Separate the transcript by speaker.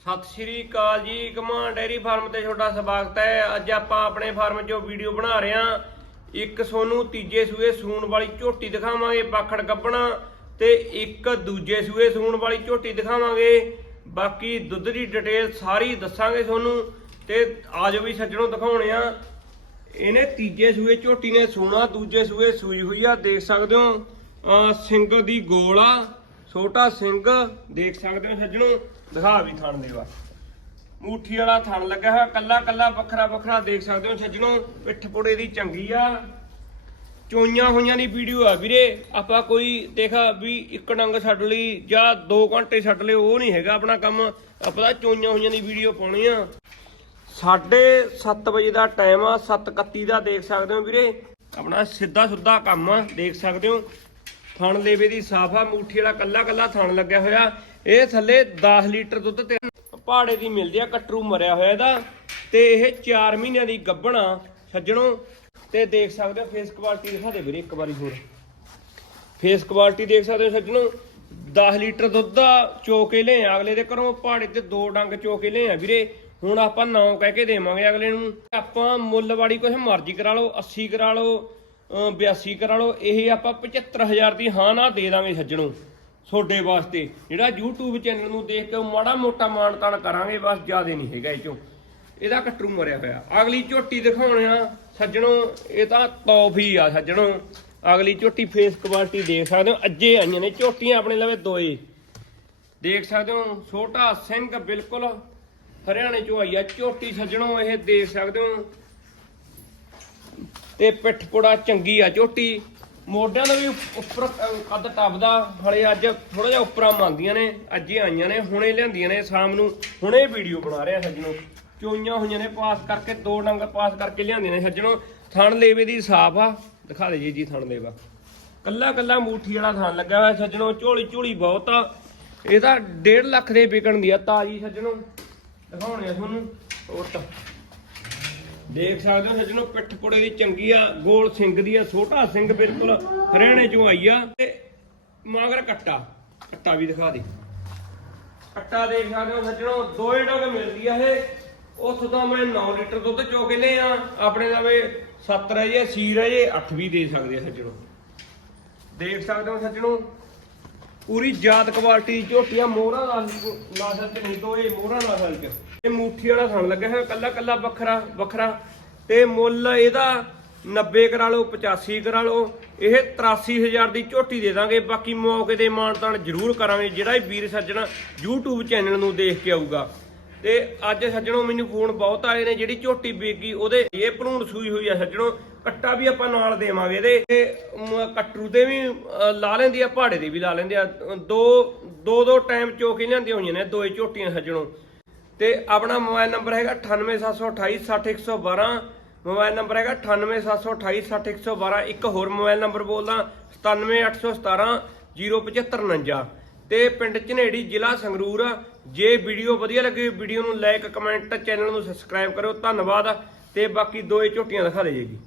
Speaker 1: ਸਤਿ ਸ਼੍ਰੀ ਅਕਾਲ ਜੀ command dairy farm ਤੇ ਤੁਹਾਡਾ ਸਵਾਗਤ ਹੈ। ਅੱਜ ਆਪਾਂ ਆਪਣੇ ਫਾਰਮ 'ਚੋਂ ਵੀਡੀਓ ਬਣਾ ਰਹੇ ਹਾਂ। ਇੱਕ ਸੋਨੂੰ, ਤੀਜੇ ਸੂਏ ਸੂਣ ਵਾਲੀ ਝੋਟੀ ਦਿਖਾਵਾਂਗੇ ਬਾਖੜ ਗੱਬਣਾ, ਤੇ ਇੱਕ ਦੂਜੇ ਸੂਏ ਸੂਣ ਵਾਲੀ ਝੋਟੀ ਦਿਖਾਵਾਂਗੇ। ਬਾਕੀ ਦੁੱਧ ਦੀ ਡਿਟੇਲ ਸਾਰੀ ਦੱਸਾਂਗੇ ਤੁਹਾਨੂੰ, ਤੇ ਆਜੋ ਵੀ ਸੱਜਣੋਂ ਦਿਖਾਉਣੇ ਆ ਇਹਨੇ ਤੀਜੇ ਸੂਏ ਝੋਟੀ ਨੇ ਸੂਣਾ, ਦੂਜੇ ਸੂਏ ਸੂਈ ਹੋਈ ਆ, ਦੇਖ ਸਕਦੇ ਹੋ। ਅਹ ਦੀ ਗੋਲ ਆ। ਛੋਟਾ ਸਿੰਘ ਦੇਖ ਸਕਦੇ ਹੋ ਸੱਜਣੋ, ਦਿਖਾ ਵੀ ਥਣ ਦੇਵਾ ਮੂਠੀ ਵਾਲਾ ਥਣ ਲੱਗਾ ਹੋਇਆ, ਕੱਲਾ ਕੱਲਾ ਵੱਖਰਾ ਵੱਖਰਾ ਦੇਖ ਸਕਦੇ ਹੋ ਸੱਜਣੋ, ਪਿੱਠ ਪੁੜੇ ਦੀ ਚੰਗੀ ਆ। ਚੋਈਆਂ ਹੋਈਆਂ ਦੀ ਵੀਡੀਓ ਆ ਵੀਰੇ, ਆਪਾਂ ਕੋਈ ਦੇਖ ਵੀ ਇੱਕ ਡੰਗ ਛੱਡ ਲਈ ਜਾਂ 2 ਘੰਟੇ ਛੱਡ ਲਏ, ਉਹ ਨਹੀਂ ਹੈਗਾ ਆਪਣਾ ਕੰਮ। ਆਪਾਂ ਤਾਂ ਚੋਈਆਂ ਹੋਈਆਂ ਦੀ ਵੀਡੀਓ ਪਾਉਣੀ ਆ। ਸਾਢੇ 7 ਵਜੇ ਦਾ ਟਾਈਮ ਆ 7:31 ਦਾ ਦੇਖ ਸਕਦੇ ਹੋ ਵੀਰੇ। ਆਪਣਾ ਸਿੱਧਾ ਸੁੱਧਾ ਕੰਮ ਆ, ਦੇਖ ਸਕਦੇ ਹੋ। ਥਣ ਲੇਵੇ ਦੀ ਸਾਫਾ ਮੂਠੀ ਵਾਲਾ ਕੱਲਾ ਕੱਲਾ ਥਣ ਲੱਗਿਆ ਹੋਇਆ। ਇਹ ਥੱਲੇ 10 ਲੀਟਰ ਦੁੱਧ ਤੇ ਪਹਾੜੇ ਦੀ ਮਿਲਦੀ ਆ, ਕਟਰੂ ਮਰਿਆ ਹੋਇਆ ਇਹਦਾ। ਤੇ ਇਹ 4 ਮਹੀਨਿਆਂ ਦੀ ਗੱਭਣਾ ਸੱਜਣੋ ਤੇ ਦੇਖ ਸਕਦੇ ਹੋ ਫੇਸ ਕੁਆਲਿਟੀ ਦਿਖਾ ਦੇ ਵੀਰੇ ਇੱਕ ਵਾਰੀ ਹੋਰ। ਫੇਸ ਕੁਆਲਿਟੀ ਦੇਖ ਸਕਦੇ ਹੋ ਸੱਜਣੋ 10 ਲੀਟਰ ਦੁੱਧ ਦਾ ਚੋ ਕੇ ਲਿਆ ਅਗਲੇ ਦੇ ਘਰੋਂ। ਪਹਾੜੇ ਤੇ ਦੋ ਡੰਗ ਚੋ ਕੇ ਲਿਆ ਵੀਰੇ। ਹੁਣ ਆਪਾਂ 9 ਕਹਿ ਕੇ ਦੇਵਾਂਗੇ ਅਗਲੇ ਨੂੰ। ਆਪਾਂ ਮੁੱਲ ਵਾਲੀ ਕੁਛ ਮਰਜ਼ੀ ਕਰਾ ਲਓ 80 ਕਰਾ ਲਓ। 82 ਕਰਾ ਲਓ। ਇਹ ਆਪਾਂ 75000 ਦੀ ਹਾਂ ਨਾ ਦੇ ਦਾਂਗੇ ਸੱਜਣੋ, ਤੁਹਾਡੇ ਵਾਸਤੇ। ਜਿਹੜਾ YouTube ਚੈਨਲ ਨੂੰ ਦੇਖ ਕੇ ਮਾੜਾ ਮੋਟਾ ਮਾਣ ਤਾਣ ਕਰਾਂਗੇ, ਬਸ ਜ਼ਿਆਦਾ ਨਹੀਂ ਹੈਗਾ ਇਹ ਚੋਂ। ਇਹਦਾ ਕਟਰੂ ਮਰਿਆ ਹੋਇਆ। ਅਗਲੀ ਝੋਟੀ ਦਿਖਾਉਣੇ ਆ। ਸੱਜਣੋ, ਇਹ ਤਾਂ ਟੌਪ ਹੀ ਆ ਸੱਜਣੋ। ਅਗਲੀ ਝੋਟੀ ਫੇਸ ਕੁਆਲਿਟੀ ਦੇਖ ਸਕਦੇ ਹੋ। ਅੱਜੇ ਆਈਆਂ ਨੇ ਝੋਟੀਆਂ ਆਪਣੇ ਲਵੇ ਦੋਏ। ਦੇਖ ਸਕਦੇ ਹੋ, ਛੋਟਾ ਸਿੰਘ ਬਿਲਕੁਲ ਹਰਿਆਣੇ ਚੋਂ ਆਈ ਆ। ਝੋਟੀ ਸੱਜਣੋ, ਇਹ ਦੇਖ ਸਕਦੇ ਹੋ। ਤੇ ਪਿੱਠ ਪੋੜਾ ਚੰਗੀ ਆ ਝੋਟੀ। ਮੋਢਿਆਂ ਦਾ ਵੀ ਉੱਪਰ ਕੱਦ ਟੱਪਦਾ। ਹਲੇ ਅੱਜ ਥੋੜਾ ਜਿਹਾ ਉੱਪਰਾਂ ਮੰਦੀਆਂ ਨੇ, ਅੱਜ ਹੀ ਆਈਆਂ ਨੇ, ਹੁਣੇ ਲਿਆਂਦੀਆਂ ਨੇ, ਸ਼ਾਮ ਨੂੰ ਹੁਣੇ ਵੀਡੀਓ ਬਣਾ ਰਿਹਾ ਸੱਜਣੋ। ਚੋਈਆਂ ਹੋਈਆਂ ਨੇ ਪਾਸ ਕਰਕੇ, ਦੋ ਡੰਗ ਪਾਸ ਕਰਕੇ ਲਿਆਂਦੀਆਂ ਨੇ ਸੱਜਣੋ। ਥਣ ਲੇਵੇ ਦੀ ਸਾਫ਼ ਆ। ਦਿਖਾ ਦੇ ਜੀ ਜੀ ਥਣ ਲੇਵਾ। ਕੱਲਾ ਕੱਲਾ ਮੂਠੀ ਵਾਲਾ ਥਣ ਲੱਗਾ ਹੋਇਆ ਸੱਜਣੋ, ਝੋਲੀ ਝੋਲੀ ਬਹੁਤ ਆ। ਇਹ ਤਾਂ 1.5 ਲੱਖ ਦੇ ਵਿਕਣ ਦੀ ਆ ਤਾਜੀ ਸੱਜਣੋ। ਦਿਖਾਉਣੇ ਆ ਤੁਹਾਨੂੰ। ਹੋਰ ਤਾਂ ਦੇਖ ਸਕਦੇ ਹੋ ਸੱਜਣੋ, ਪਿੱਠ ਪੁੜੇ ਦੀ ਚੰਗੀ ਆ, ਗੋਲ ਸਿੰਘ ਦੀ ਆ, ਛੋਟਾ ਸਿੰਘ ਬਿਲਕੁਲ ਹਰਿਆਣੇ ਚੋਂ ਆਈ ਆ। ਤੇ ਮਾਗਰ ਕੱਟਾ ਕੱਟਾ ਵੀ ਦਿਖਾ ਦੇ। ਕੱਟਾ ਦੇਖ ਸਕਦੇ ਹੋ ਸੱਜਣੋ, ਦੋਏ ਡੰਗ ਮਿਲਦੀ ਆ ਇਹ। ਉੱਥੋਂ ਤਾਂ ਮੈਂ 9 ਲੀਟਰ ਦੁੱਧ ਚੋ ਕੇ ਆ। ਆਪਣੇ ਲਵੇ 7 ਰਜੇ ਸੀ ਰਜੇ 8 ਵੀ ਦੇ ਸਕਦੇ ਆ ਸੱਜਣੋ। ਦੇਖ ਸਕਦੇ ਹੋ ਸੱਜਣੋ, ਪੂਰੀ ਜਾਤ ਕੁਆਲਿਟੀ ਝੋਟੀਆਂ ਮੋਹਰਾਂ ਦਾ ਨਾਸਲ ਤੇ ਨਹੀਂ ਤੋਏ ਮੋਹਰਾਂ ਨਾਸਲ ਚ ਇਹ ਮੂਠੀ ਵਾਲਾ ਥਣ ਲੱਗਿਆ ਹੋਇਆ ਕੱਲਾ ਕੱਲਾ ਵੱਖਰਾ ਵੱਖਰਾ। ਤੇ ਮੁੱਲ ਇਹਦਾ 90 ਕਰਾ ਲਓ 85 ਕਰਾ ਲਓ। ਇਹ 83000 ਦੀ ਝੋਟੀ ਦੇ ਦਾਂਗੇ। ਬਾਕੀ ਮੌਕੇ ਦੇ ਮਾਨਤਾਨ ਜ਼ਰੂਰ ਕਰਾਂਗੇ ਜਿਹੜਾ ਵੀ ਵੀਰ ਸੱਜਣਾ YouTube ਚੈਨਲ ਨੂੰ ਦੇਖ ਕੇ ਆਊਗਾ। ਤੇ ਅੱਜ ਸੱਜਣੋ ਮੈਨੂੰ ਫੋਨ ਬਹੁਤ ਆਏ ਨੇ ਜਿਹੜੀ ਝੋਟੀ ਬੀਗੀ ਉਹਦੇ ਇਹ ਭਰੂਣ ਸੂਈ ਹੋਈ ਆ ਸੱਜਣੋ। ਕੱਟਾ ਵੀ ਆਪਾਂ ਨਾਲ ਦੇਵਾਂਗੇ ਇਹਦੇ। ਤੇ ਮ, ਕੱਟਰੂ ਦੇ ਵੀ ਲਾ ਲੈਂਦੀ ਆ ਪਹਾੜੇ ਦੇ ਵੀ ਲਾ ਲੈਂਦੇ ਆ। ਦੋ ਦੋ ਦੋ ਟਾਈਮ ਚੋਕੇ ਲਿਆਂਦੀਆਂ ਹੋਈਆਂ ਨੇ ਦੋਏ ਝੋਟੀਆਂ ਸੱਜਣੋ। ਤੇ ਆਪਣਾ ਮੋਬਾਈਲ ਨੰਬਰ ਹੈਗਾ 9872860112 ਮੋਬਾਈਲ ਨੰਬਰ ਹੈਗਾ 9872860112 ਇੱਕ ਹੋਰ ਮੋਬਾਈਲ ਨੰਬਰ ਬੋਲਦਾ 9781707549 ਤੇ ਪਿੰਡ ਝਨੇੜੀ ਜ਼ਿਲ੍ਹਾ ਸੰਗਰੂਰ, ਜੇ ਵੀਡੀਓ ਵਧੀਆ ਲੱਗੇ ਵੀਡੀਓ ਨੂੰ ਲਾਈਕ, ਕਮੈਂਟ, ਚੈਨਲ ਨੂੰ ਸਬਸਕ੍ਰਾਈਬ ਕਰੋ ਧੰਨਵਾਦ। ਤੇ ਬਾਕੀ ਦੋਏ ਝੋਟੀਆਂ ਦਿਖਾ ਦੇ ਜੀ।